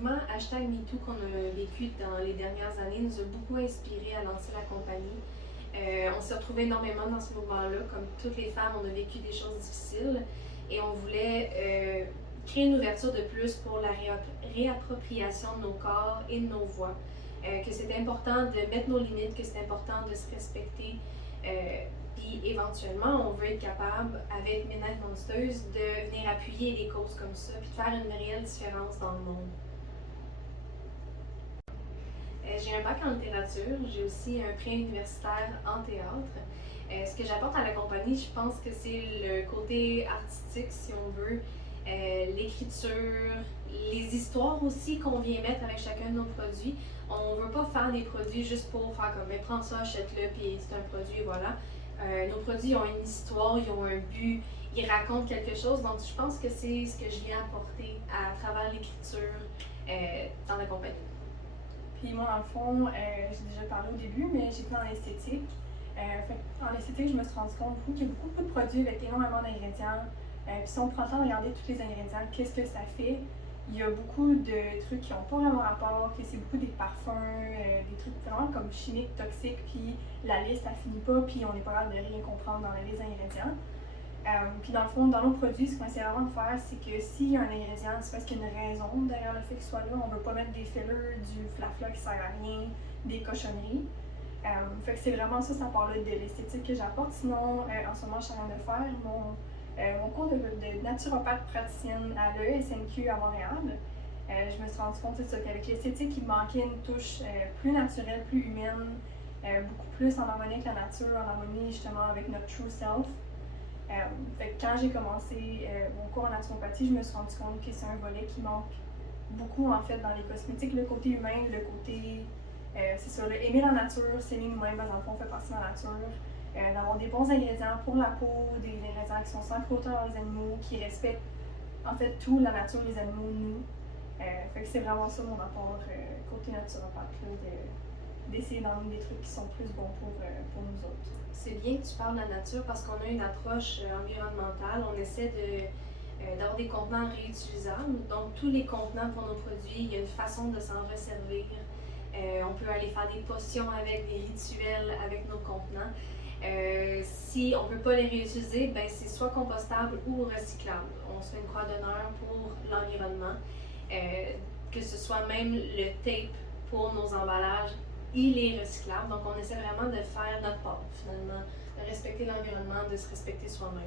mouvement #MeToo qu'on a vécu dans les dernières années nous a beaucoup inspiré à lancer la compagnie. On s'est retrouvés énormément dans ce mouvement-là. Comme toutes les femmes, on a vécu des choses difficiles et on voulait créer une ouverture de plus pour la réappropriation de nos corps et de nos voix. Que c'est important de mettre nos limites, que c'est important de se respecter. Puis éventuellement, on veut être capable, avec Midnight Monsters, de venir appuyer des causes comme ça, puis de faire une réelle différence dans le monde. J'ai un bac en littérature, j'ai aussi un pré universitaire en théâtre. Ce que j'apporte à la compagnie, je pense que c'est le côté artistique, si on veut, l'écriture, les histoires aussi qu'on vient mettre avec chacun de nos produits. On ne veut pas faire des produits juste pour faire comme, ben, prends ça, achète-le, puis c'est un produit, voilà. Nos produits ont une histoire, ils ont un but, ils racontent quelque chose, donc je pense que c'est ce que je viens apporter à travers l'écriture dans la compagnie. Puis moi, dans le fond, j'ai déjà parlé au début, mais j'étais dans l'esthétique. En esthétique, je me suis rendu compte qu'il y a beaucoup de produits avec énormément d'ingrédients. Puis si on prend le temps de regarder tous les ingrédients, qu'est-ce que ça fait? Il y a beaucoup de trucs qui n'ont pas vraiment rapport, que c'est beaucoup des parfums, des trucs vraiment comme chimiques, toxiques, puis la liste, elle finit pas, puis on n'est pas capable de rien comprendre dans la liste d'ingrédients. Puis dans le fond, dans nos produits, ce qu'on essaie vraiment de faire, c'est que s'il y a un ingrédient, c'est parce qu'il y a une raison derrière le fait qu'il soit là. On ne veut pas mettre des fillers, du flafla qui sert à rien, des cochonneries. Fait que c'est vraiment ça part là de l'esthétique que j'apporte. Sinon, en ce moment, je suis en train de faire mon cours de naturopathe praticienne à l'ESNQ à Montréal. Je me suis rendu compte qu'avec l'esthétique, il me manquait une touche plus naturelle, plus humaine, beaucoup plus en harmonie avec la nature, en harmonie justement avec notre true self. Fait que quand j'ai commencé mon cours en naturopathie, je me suis rendu compte que c'est un volet qui manque beaucoup en fait dans les cosmétiques, le côté humain, le côté, c'est ça, aimer la nature, s'aimer nous-mêmes, dans le fond, on fait partie de la nature, d'avoir des bons ingrédients pour la peau, des ingrédients qui sont sans cruauté dans les animaux, qui respectent en fait tout, la nature, les animaux, nous. Fait que c'est vraiment ça mon apport côté naturopathe, d'essayer d'emmener des trucs qui sont plus bons pour nous autres. C'est bien que tu parles de la nature parce qu'on a une approche environnementale. On essaie d'avoir des contenants réutilisables. Donc, tous les contenants pour nos produits, il y a une façon de s'en resservir. On peut aller faire des potions avec, des rituels avec nos contenants. Si on ne peut pas les réutiliser, ben c'est soit compostable ou recyclable. On se fait une croix d'honneur pour l'environnement. Que ce soit même le tape pour nos emballages, il est recyclable. Donc, on essaie vraiment de faire notre part, finalement, de respecter l'environnement, de se respecter soi-même.